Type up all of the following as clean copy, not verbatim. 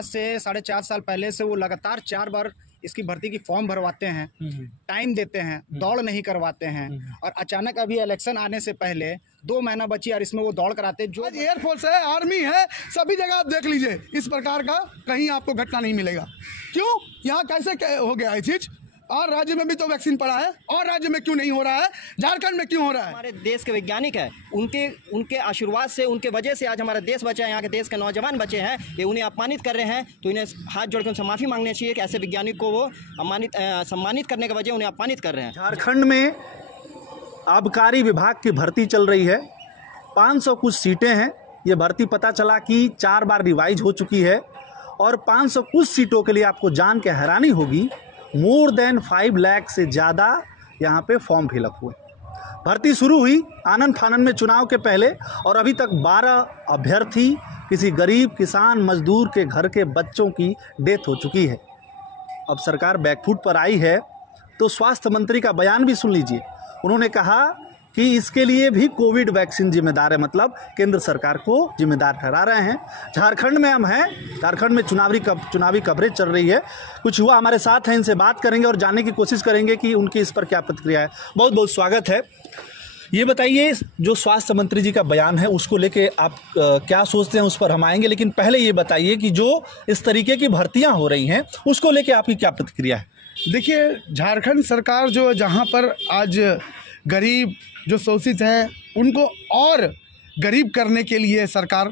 आज से 4.5 साल पहले से वो लगातार 4 बार इसकी भर्ती की फॉर्म भरवाते हैं, टाइम देते हैं, दौड़ नहीं करवाते हैं। और अचानक अभी इलेक्शन आने से पहले 2 महीना बची और इसमें वो दौड़ कराते। जो एयरफोर्स है, आर्मी है, सभी जगह आप देख लीजिए, इस प्रकार का कहीं आपको घटना नहीं मिलेगा। क्यों? यहाँ कैसे हो गया ये चीज? और राज्य में भी तो वैक्सीन पड़ा है, और राज्य में क्यों नहीं हो रहा है? झारखंड में क्यों हो रहा है? हमारे देश के वैज्ञानिक हैं, उनके आशीर्वाद से, उनके वजह से आज हमारा देश बचा है, यहाँ के देश के नौजवान बचे हैं। ये उन्हें अपमानित कर रहे हैं, तो इन्हें हाथ जोड़ के उनसे माफ़ी मांगनी चाहिए कि ऐसे वैज्ञानिक को वो सम्मानित करने के वजह उन्हें अपमानित कर रहे हैं। झारखंड में आबकारी विभाग की भर्ती चल रही है, 500 कुछ सीटें हैं। ये भर्ती पता चला कि 4 बार रिवाइज हो चुकी है और 500 कुछ सीटों के लिए आपको जान के हैरानी होगी, मोर देन 5 लाख से ज़्यादा यहाँ पे फॉर्म फिलअप हुए। भर्ती शुरू हुई आनन फानन में चुनाव के पहले, और अभी तक 12 अभ्यर्थी किसी गरीब किसान मजदूर के घर के बच्चों की डेथ हो चुकी है। अब सरकार बैकफुट पर आई है, तो स्वास्थ्य मंत्री का बयान भी सुन लीजिए। उन्होंने कहा कि इसके लिए भी कोविड वैक्सीन जिम्मेदार है, मतलब केंद्र सरकार को जिम्मेदार ठहरा रहे हैं। झारखंड में हम हैं, झारखंड में चुनावी कवरेज चल रही है। कुछ युवा हमारे साथ हैं, इनसे बात करेंगे और जानने की कोशिश करेंगे कि उनकी इस पर क्या प्रतिक्रिया है। बहुत बहुत स्वागत है। ये बताइए, जो स्वास्थ्य मंत्री जी का बयान है उसको लेके आप क्या सोचते हैं, उस पर हम आएंगे, लेकिन पहले ये बताइए कि जो इस तरीके की भर्तियाँ हो रही हैं उसको लेके आपकी क्या प्रतिक्रिया है? देखिए, झारखंड सरकार जो जहाँ पर आज गरीब जो शोषित हैं उनको और गरीब करने के लिए सरकार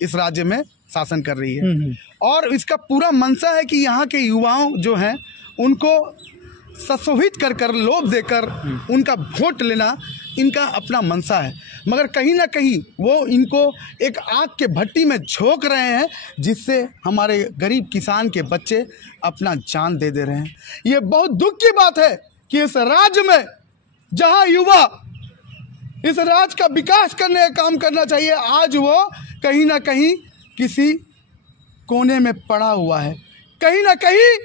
इस राज्य में शासन कर रही है, और इसका पूरा मंशा है कि यहाँ के युवाओं जो हैं उनको सशोभित कर लोभ देकर उनका वोट लेना इनका अपना मंशा है। मगर कहीं ना कहीं वो इनको एक आग के भट्टी में झोंक रहे हैं, जिससे हमारे गरीब किसान के बच्चे अपना जान दे रहे हैं। ये बहुत दुख की बात है कि इस राज्य में जहाँ युवा इस राज्य का विकास करने का काम करना चाहिए, आज वो कहीं ना कहीं किसी कोने में पड़ा हुआ है, कहीं ना कहीं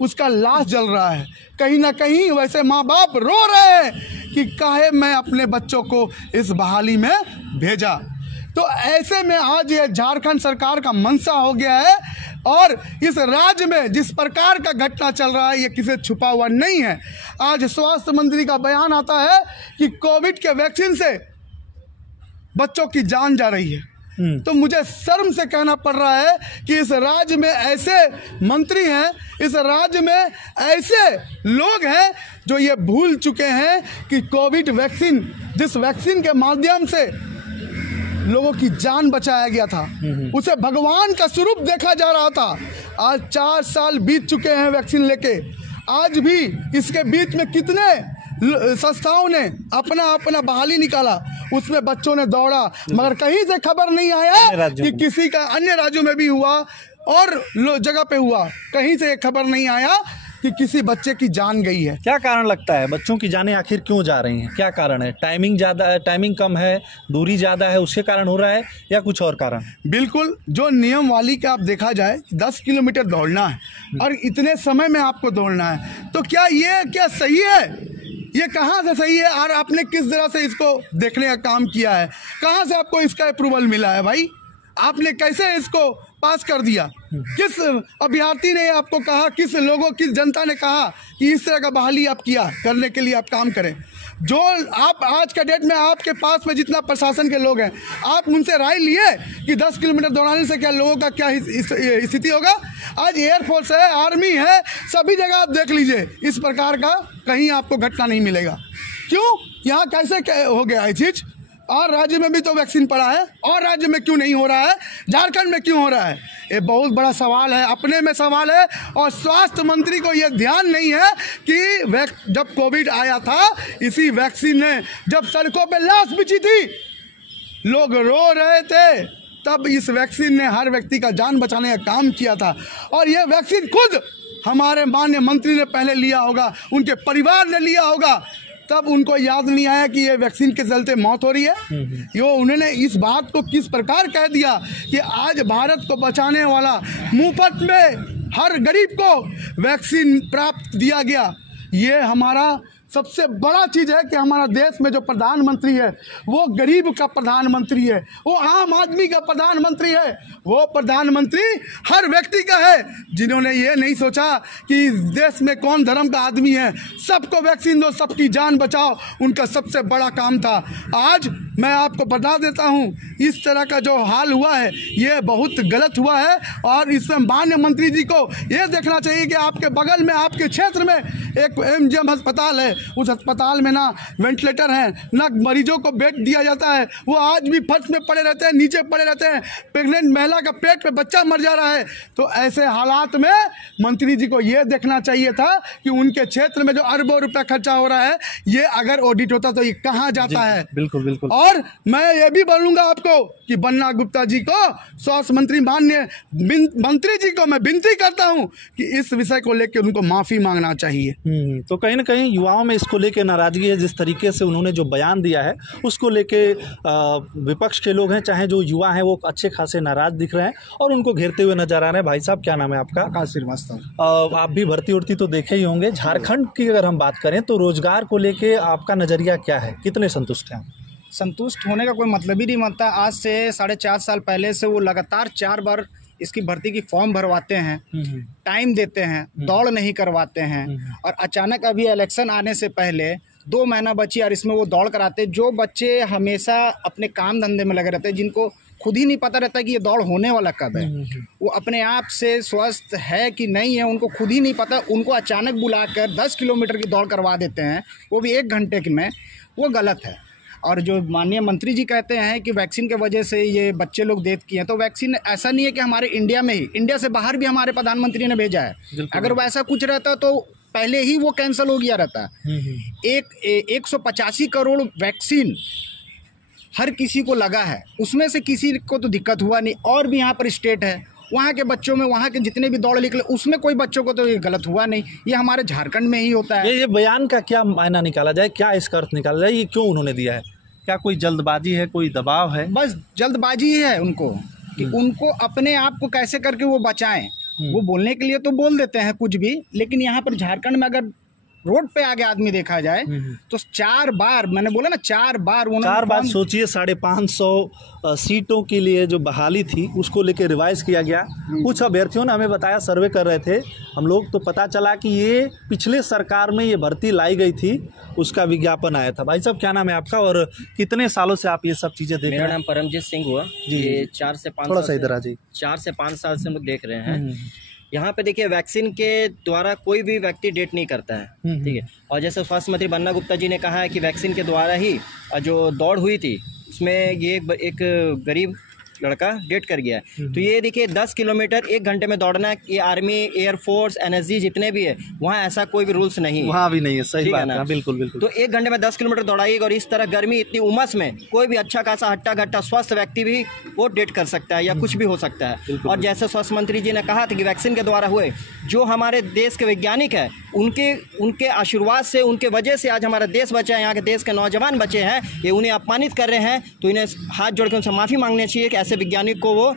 उसका लाश जल रहा है, कहीं ना कहीं वैसे माँ बाप रो रहे हैं कि काहे मैं अपने बच्चों को इस बहाली में भेजा। तो ऐसे में आज ये झारखंड सरकार का मंशा हो गया है, और इस राज्य में जिस प्रकार का घटना चल रहा है ये किसी छुपा हुआ नहीं है। आज स्वास्थ्य मंत्री का बयान आता है कि कोविड के वैक्सीन से बच्चों की जान जा रही है, तो मुझे शर्म से कहना पड़ रहा है कि इस राज्य में ऐसे मंत्री हैं, इस राज्य में ऐसे लोग हैं जो ये भूल चुके हैं कि कोविड वैक्सीन, जिस वैक्सीन के माध्यम से लोगों की जान बचाया गया था, उसे भगवान का स्वरूप देखा जा रहा था। आज 4 साल बीत चुके हैं वैक्सीन लेके, आज भी इसके बीच में कितने संस्थाओं ने अपना बहाली निकाला, उसमें बच्चों ने दौड़ा, मगर कहीं से खबर नहीं आया कि किसी का अन्य राज्यों में भी हुआ और जगह पे हुआ, कहीं से खबर नहीं आया कि किसी बच्चे की जान गई है। क्या कारण लगता है, बच्चों की जानें आखिर क्यों जा रही हैं? क्या कारण है? टाइमिंग ज़्यादा है, टाइमिंग कम है, दूरी ज़्यादा है, उसके कारण हो रहा है, या कुछ और कारण? बिल्कुल, जो नियम वाली का आप देखा जाए 10 किलोमीटर दौड़ना है और इतने समय में आपको दौड़ना है, तो क्या सही है? ये कहाँ से सही है? और आपने किस तरह से इसको देखने का काम किया है? कहाँ से आपको इसका अप्रूवल मिला है भाई? आपने कैसे इसको पास कर दिया? किस अभ्यर्थी ने आपको कहा, किस लोगों, किस जनता ने कहा कि इस तरह का बहाली आप किया करने के लिए आप काम करें? जो आप आज के डेट में आपके पास में जितना प्रशासन के लोग हैं, आप उनसे राय लिए कि 10 किलोमीटर दौड़ाने से क्या लोगों का क्या स्थिति होगा? आज एयरफोर्स है, आर्मी है, सभी जगह आप देख लीजिए, इस प्रकार का कहीं आपको घटना नहीं मिलेगा। क्यों? यहाँ कैसे हो गया ये चीज़? और राज्य में भी तो वैक्सीन पड़ा है, और राज्य में क्यों नहीं हो रहा है? झारखंड में क्यों हो रहा है? ये बहुत बड़ा सवाल है, अपने में सवाल है। और स्वास्थ्य मंत्री को ये ध्यान नहीं है कि जब कोविड आया था, इसी वैक्सीन ने, जब सड़कों पे लाश बिछी थी, लोग रो रहे थे, तब इस वैक्सीन ने हर व्यक्ति का जान बचाने का काम किया था। और ये वैक्सीन खुद हमारे माननीय मंत्री ने पहले लिया होगा, उनके परिवार ने लिया होगा, तब उनको याद नहीं आया कि ये वैक्सीन के चलते मौत हो रही है। यो उन्होंने इस बात को किस प्रकार कह दिया कि आज भारत को बचाने वाला मुफ्त में हर गरीब को वैक्सीन प्राप्त दिया गया। ये हमारा सबसे बड़ा चीज़ है कि हमारा देश में जो प्रधानमंत्री है वो गरीब का प्रधानमंत्री है, वो आम आदमी का प्रधानमंत्री है, वो प्रधानमंत्री हर व्यक्ति का है। जिन्होंने ये नहीं सोचा कि इस देश में कौन धर्म का आदमी है, सबको वैक्सीन दो, सबकी जान बचाओ, उनका सबसे बड़ा काम था। आज मैं आपको बता देता हूँ, इस तरह का जो हाल हुआ है ये बहुत गलत हुआ है और इसमें माननीय मंत्री जी को ये देखना चाहिए कि आपके बगल में, आपके क्षेत्र में एक MGM अस्पताल है, उस अस्पताल में ना वेंटिलेटर है, ना मरीजों को बेड दिया जाता है, वो आज भी फर्श में पड़े रहते हैं, नीचे पड़े रहते हैं, प्रेग्नेंट महिला का पेट में बच्चा मर जा रहा है। तो ऐसे हालात में मंत्री जी को ये देखना चाहिए था कि उनके क्षेत्र में जो अरबों रुपया खर्चा हो रहा है ये अगर ऑडिट होता तो ये कहाँ जाता है। बिल्कुल बिल्कुल। और मैं ये भी बोलूंगा आपको कि बन्ना गुप्ता जी को, स्वास्थ्य मंत्री माननीय मंत्री जी को मैं विनती करता हूं कि इस विषय को लेकर उनको माफी मांगना चाहिए। तो कहीं ना कहीं युवाओं में इसको लेकर नाराजगी है, जिस तरीके से उन्होंने जो बयान दिया है उसको लेके विपक्ष के लोग हैं, चाहे जो युवा हैं, वो अच्छे खासे नाराज दिख रहे हैं और उनको घेरते हुए नजर आ रहे हैं। भाई साहब, क्या नाम है आपका? आकाश श्रीवास्तव। आप भी भर्ती उड़ती तो देखे ही होंगे। झारखंड की अगर हम बात करें तो रोजगार को लेके आपका नजरिया क्या है, कितने संतुष्ट हैं? संतुष्ट होने का कोई मतलब ही नहीं बनता। आज से 4.5 साल पहले से वो लगातार 4 बार इसकी भर्ती की फॉर्म भरवाते हैं, टाइम देते हैं, दौड़ नहीं करवाते हैं, और अचानक अभी इलेक्शन आने से पहले 2 महीना बची और इसमें वो दौड़ कराते। जो बच्चे हमेशा अपने काम धंधे में लगे रहते हैं, जिनको खुद ही नहीं पता रहता कि ये दौड़ होने वाला कब है, वो अपने आप से स्वस्थ है कि नहीं है उनको खुद ही नहीं पता, उनको अचानक बुलाकर 10 किलोमीटर की दौड़ करवा देते हैं, वो भी 1 घंटे में। वो गलत है। और जो माननीय मंत्री जी कहते हैं कि वैक्सीन के वजह से ये बच्चे लोग डेथ किए हैं, तो वैक्सीन ऐसा नहीं है कि हमारे इंडिया में ही, इंडिया से बाहर भी हमारे प्रधानमंत्री ने भेजा है। अगर वैसा कुछ रहता तो पहले ही वो कैंसिल हो गया रहता। 185 करोड़ वैक्सीन हर किसी को लगा है, उसमें से किसी को तो दिक्कत हुआ नहीं। और भी यहाँ पर स्टेट है, वहाँ के बच्चों में, वहाँ के जितने भी दौड़ निकले उसमें कोई बच्चों को तो ये गलत हुआ नहीं। ये हमारे झारखंड में ही होता है। ये बयान का क्या मायना निकाला जाए, क्या इसका अर्थ निकाला जाए, ये क्यों उन्होंने दिया है? क्या कोई जल्दबाजी है, कोई दबाव है? बस जल्दबाजी ही है उनको कि उनको अपने आप को कैसे करके वो बचाएं। वो बोलने के लिए तो बोल देते हैं कुछ भी, लेकिन यहाँ पर झारखंड में अगर रोड पे आगे आदमी देखा जाए तो 4 बार, मैंने बोला ना 4 बार, 4 बार सोचिए, 550 सीटों के लिए जो बहाली थी उसको लेके रिवाइज किया गया। कुछ अभ्यर्थियों ने हमें बताया, सर्वे कर रहे थे हम लोग, तो पता चला कि ये पिछले सरकार में ये भर्ती लाई गई थी, उसका विज्ञापन आया था। भाई साहब, क्या नाम है आपका और कितने सालों से आप ये सब चीजें देख रहे हैं? मेरा नाम परमजीत सिंह हुआ जी। ये 4 से 5 थोड़ा सा इधर आ जाइए। 4 से 5 साल से हम लोग देख रहे हैं। यहाँ पे देखिए, वैक्सीन के द्वारा कोई भी व्यक्ति डेट नहीं करता है, ठीक है। और जैसे स्वास्थ्य मंत्री बन्ना गुप्ता जी ने कहा है कि वैक्सीन के द्वारा ही जो दौड़ हुई थी उसमें ये एक गरीब लड़का डेट कर गया है। तो ये देखिए 10 किलोमीटर 1 घंटे में दौड़ना, ये आर्मी, एयरफोर्स, NSG जितने भी है वहाँ ऐसा कोई भी रूल्स नहीं है, वहाँ भी नहीं है। सही बात है, बिल्कुल बिल्कुल। तो 1 घंटे में 10 किलोमीटर दौड़ाइएगा, और इस तरह गर्मी, इतनी उमस में कोई भी अच्छा खासा हट्टा घट्टा स्वस्थ व्यक्ति भी वो डेट कर सकता है या कुछ भी हो सकता है। और जैसे स्वास्थ्य मंत्री जी ने कहा था कि वैक्सीन के द्वारा हुए जो हमारे देश के वैज्ञानिक है, उनके आशीर्वाद से, उनके वजह से आज हमारा देश बचा है, यहाँ के देश के नौजवान बचे हैं। ये उन्हें अपमानित कर रहे हैं, तो इन्हें हाथ जोड़ के उनसे माफ़ी मांगनी चाहिए कि ऐसे वैज्ञानिक को वो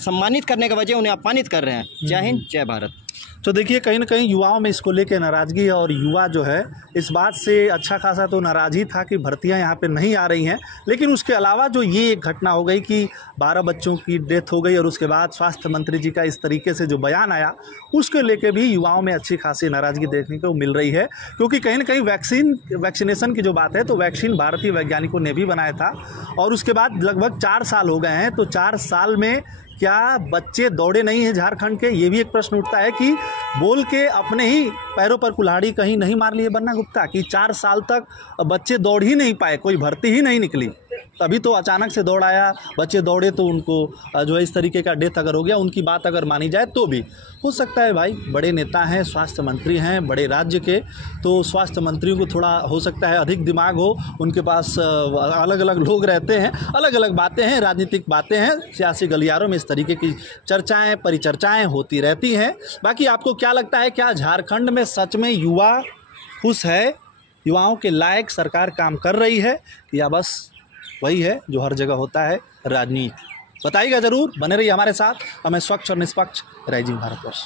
सम्मानित करने के वजह उन्हें अपमानित कर रहे हैं। जय हिंद, जय भारत। तो देखिए, कहीं ना कहीं युवाओं में इसको लेकर नाराज़गी है और युवा जो है इस बात से अच्छा खासा तो नाराज़ ही था कि भर्तियां यहाँ पे नहीं आ रही हैं। लेकिन उसके अलावा जो ये एक घटना हो गई कि 12 बच्चों की डेथ हो गई और उसके बाद स्वास्थ्य मंत्री जी का इस तरीके से जो बयान आया, उसके लेके भी युवाओं में अच्छी खासी नाराज़गी देखने को मिल रही है। क्योंकि कहीं ना कहीं वैक्सीनेशन की जो बात है, तो वैक्सीन भारतीय वैज्ञानिकों ने भी बनाया था और उसके बाद लगभग 4 साल हो गए हैं। तो 4 साल में क्या बच्चे दौड़े नहीं हैं झारखंड के? ये भी एक प्रश्न उठता है कि बोल के अपने ही पैरों पर कुल्हाड़ी कहीं नहीं मार लिए बन्ना गुप्ता कि 4 साल तक बच्चे दौड़ ही नहीं पाए, कोई भर्ती ही नहीं निकली। तभी तो अचानक से दौड़ आया, बच्चे दौड़े तो उनको जो है इस तरीके का डेथ अगर हो गया, उनकी बात अगर मानी जाए तो भी हो सकता है। भाई बड़े नेता हैं, स्वास्थ्य मंत्री हैं बड़े राज्य के, तो स्वास्थ्य मंत्रियों को थोड़ा हो सकता है अधिक दिमाग हो, उनके पास अलग अलग लोग रहते हैं, अलग अलग बातें हैं, राजनीतिक बातें हैं, सियासी गलियारों में इस तरीके की चर्चाएं परिचर्चाएं होती रहती हैं। बाकी आपको क्या लगता है, क्या झारखंड में सच में युवा खुश है, युवाओं के लायक सरकार काम कर रही है, या बस वही है जो हर जगह होता है, राजनीति? बताइएगा ज़रूर, बने रहिए हमारे साथ। हमें स्वच्छ और निष्पक्ष राइजिंग भारतवर्ष।